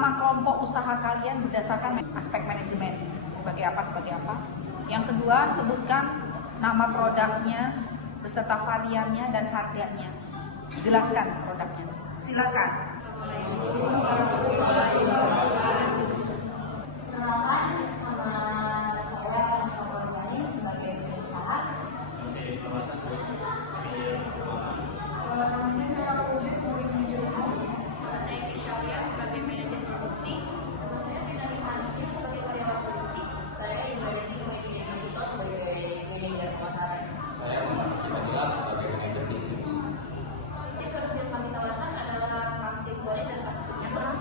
nama kelompok usaha kalian berdasarkan aspek manajemen sebagai apa. Yang kedua, sebutkan nama produknya beserta variannya dan harganya. Jelaskan produknya. Silakan. Assalamualaikum warahmatullahi wabarakatuh. Perkenalkan, nama saya Rasha Fauzani sebagai pemilik usaha. Nama saya Puji sebagai manajer umum. Nama saya Kesharia sebagai manajer produksi. Nama saya Tina Santi sebagai karyawan produksi. Saya Indra Desi Masito sebagai manajer pemasaran. Saya Muhammad Kibadila sebagai manajer distribusi. Produk yang kami tawarkan adalah vaksin kulit dan vaksin nyaman.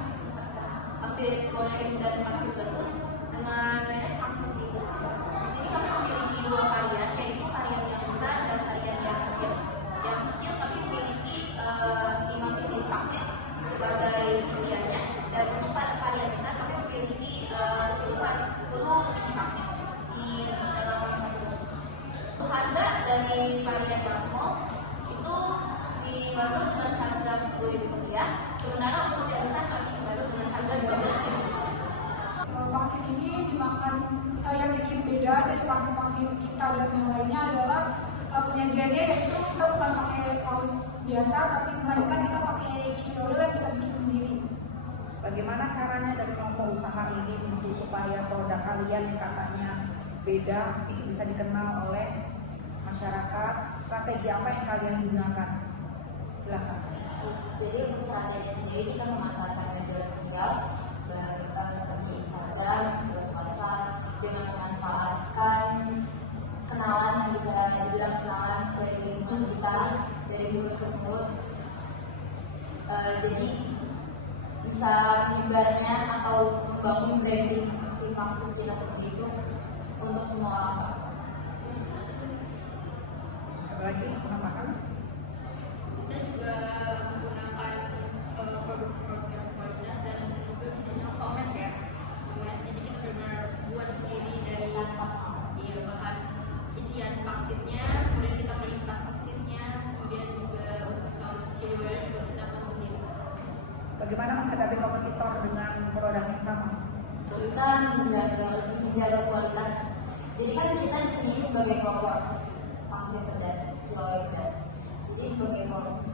Vaksin kulit dan vaksin bagus dengan merek vaksin itu. Di sini kami memiliki dua varian, yaitu varian yang besar dan varian yang kecil. Yang kecil kami memiliki 5 pieces vaksin sebagai isiannya, dan untuk varian besar kami memiliki 10 biji vaksin di dalam satu dus. Harga dari varian yang small itu dibanderol dengan harga Rp10.000, sementara untuk yang besar kami dibanderol dengan harga Rp12.000. Vaksin ini dimakan yang bikin beda dari vaksin-vaksin kita dan yang lainnya adalah penyajiannya, yaitu kita bukan pakai saus biasa, tapi melainkan kita pakai chili oil yang kita bikin sendiri. Bagaimana caranya dari kelompok usaha ini untuk supaya produk kalian yang katanya beda itu bisa dikenal oleh masyarakat? Strategi apa yang kalian gunakan? Silakan. Jadi untuk strategi sendiri kita memanfaatkan media sosial seperti Instagram, terus WhatsApp, dengan memanfaatkan kenalan yang bisa dibilang kenalan dari lingkungan kita, dari mulut ke mulut. Jadi bisa menyebarnya atau membangun branding si vaksin kita seperti itu untuk semua orang. Lagi menambahkan? Kita juga menggunakan produk-produk yang kualitas dan juga bisa komen ya. Jadi kita benar-benar buat sendiri dari bahan isian vaksinnya, kemudian kita melipat vaksinnya, kemudian juga untuk saus chili oil juga kita buat sendiri. Bagaimana menghadapi kompetitor dengan produk yang sama? Kita menjaga kualitas. Jadi kan kita di sini sebagai pelopor vaksin pedas, chili oil pedas. Jadi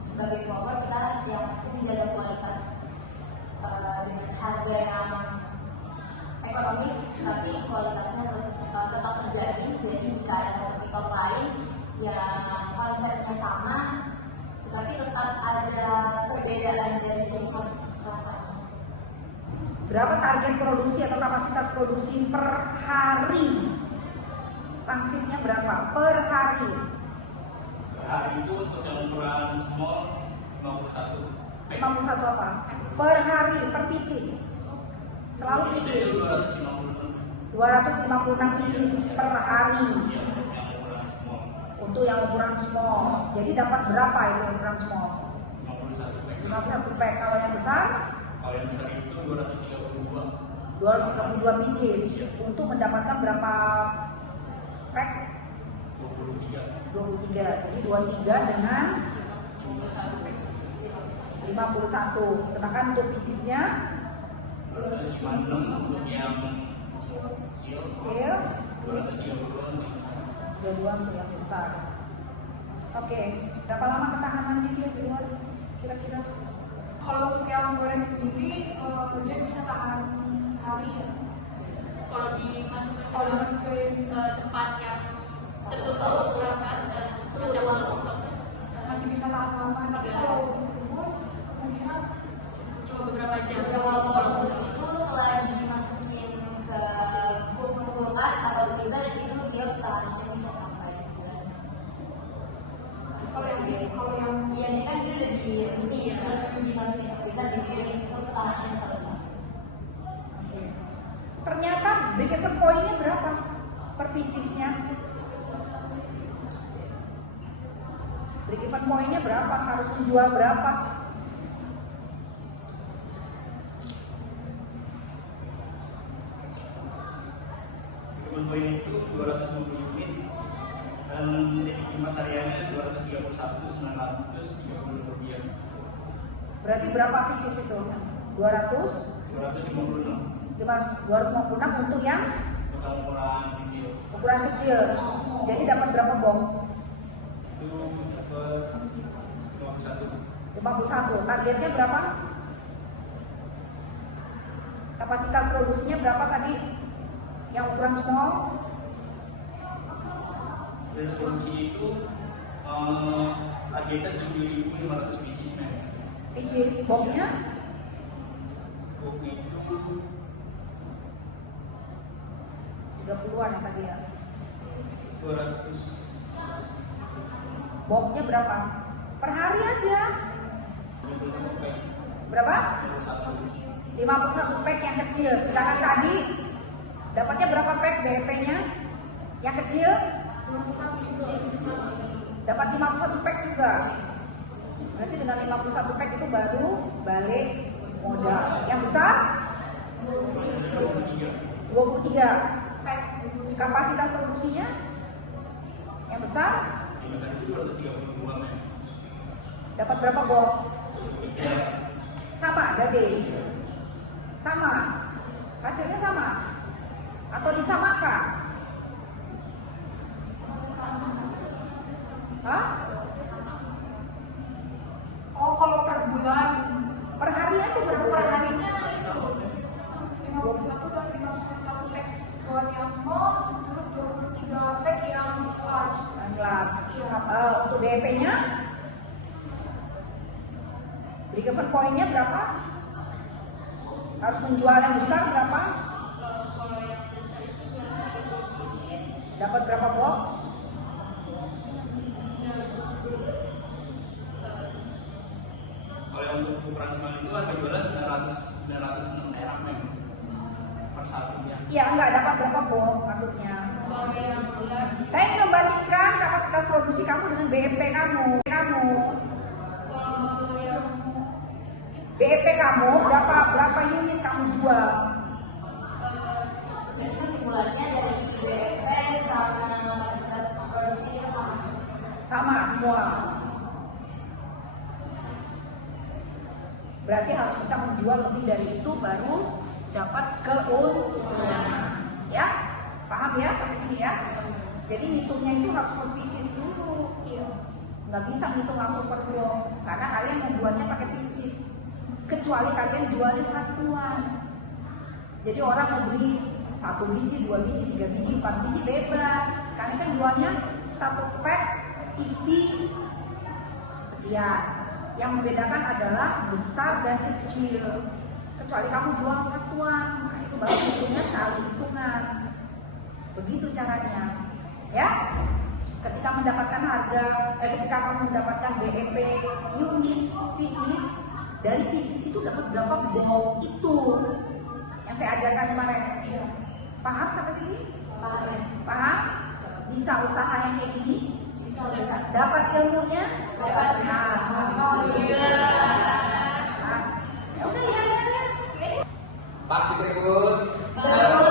sebagai pelopor kita yang pasti menjaga kualitas dengan harga yang ekonomis, tapi kualitasnya tetap terjamin. Jadi jika ada kompetitor lain yang konsepnya sama, tetapi tetap ada perbedaan dari ciri khas rasanya. Berapa target produksi atau kapasitas produksi per hari? Vaksinnya berapa per hari? Per hari itu untuk yang ukuran small 51. 51 apa? Per hari, per pieces. Selalu pieces. 256 pieces per hari. Untuk yang ukuran small. Jadi dapat berapa itu ukuran small? 51 pack. Kalau yang besar? Kalau yang besar itu 232. 232 pieces. Untuk mendapatkan berapa pack? 23. Jadi 23 dengan 51. Sedangkan untuk pieces-nya 256 untuk yang kecil, 22 untuk yang besar. Oke, berapa lama ketahanannya dia di luar kira-kira? Kalau untuk yang goreng sendiri, dia bisa tahan sehari ya. Kalau dimasukin ke tempat yang tertutup rapat semacam kulkas Masih bisa tahan lama, tapi kalau bungkus kemungkinan cuma beberapa jam. Kalau bungkus itu selagi dimasukin ke kulkas atau freezer itu dia ketahanannya bisa sampai sebulan. kalau yang Iya, ini kan dia udah direbusnya ya, terus dimasukin ke freezer dibikin itu ketahanannya 1 bulan. Ternyata break-even point-nya berapa per pieces-nya? Break-even point-nya berapa? Harus menjual berapa? Poin itu 250 unit dan Mas hariannya 231.930 rupiah. Berarti berapa pieces itu? 200? 256 256 untuk yang untuk ukuran kecil. ukuran kecil. Jadi dapat berapa box? Itu dapat 51. Targetnya berapa? Kapasitas produksinya berapa tadi? Yang ukuran small? Dan produksi itu targetnya 7.500 biji sebenarnya. Biji boxnya? Box itu 30-an ya tadi ya. 200. Boxnya berapa? Per hari aja. Berapa? 51 pack yang kecil. Sedangkan tadi dapatnya berapa pack BEP-nya? Yang kecil? Dapat 51 pack juga. Berarti dengan 51 pack itu baru balik modal. Yang besar? 23 pack. Kapasitas produksinya? Yang besar? Yang besar itu 232 men. Dapat berapa box? Sama berarti? Sama? Hasilnya sama? Atau disamakan? Hah? Oh, kalau per bulan, Per hari aja per berapa? harinya itu 51 dan 51 pack buat yang small, terus 23 pack yang large. Kelas. Untuk BEP-nya? Break-even point-nya berapa? Harus menjual yang besar berapa? Kalau yang besar itu 230 pieces. Dapat berapa box? Kalau yang untuk ukuran small itu harga jualnya 906 perak men per satunya. Iya, enggak dapat berapa box maksudnya. Kalau yang large, Saya ingin membandingkan kapasitas produksi kamu dengan BEP kamu. kalau yang BEP kamu berapa unit kamu jual? berarti kesimpulannya dari BEP sama kapasitas produksi kita sama. Sama semua. Berarti harus bisa menjual lebih dari itu baru dapat keuntungan. Ya? Paham ya sampai sini ya? Jadi ngitungnya itu harus per pieces dulu. Nggak bisa ngitung langsung per box karena kalian membuatnya pakai pieces. Kecuali kalian jualnya satuan. Jadi orang mau beli 1 biji, 2 biji, 3 biji, 4 biji bebas. Kalian kan jualnya 1 pack isi sekian. Yang membedakan adalah besar dan kecil. Kecuali kamu jual satuan, nah itu baru hitungnya sekali hitungan. Begitu caranya, ya. Ketika mendapatkan ketika kamu mendapatkan BEP unit pieces, dari pieces itu dapat berapa box itu yang saya ajarkan kemarin. Paham sampai sini? Paham? Bisa usaha yang kayak gini? Bisa. Dapat ilmunya? Dapat. Ya udah ya. Pak Sikrekut. Terus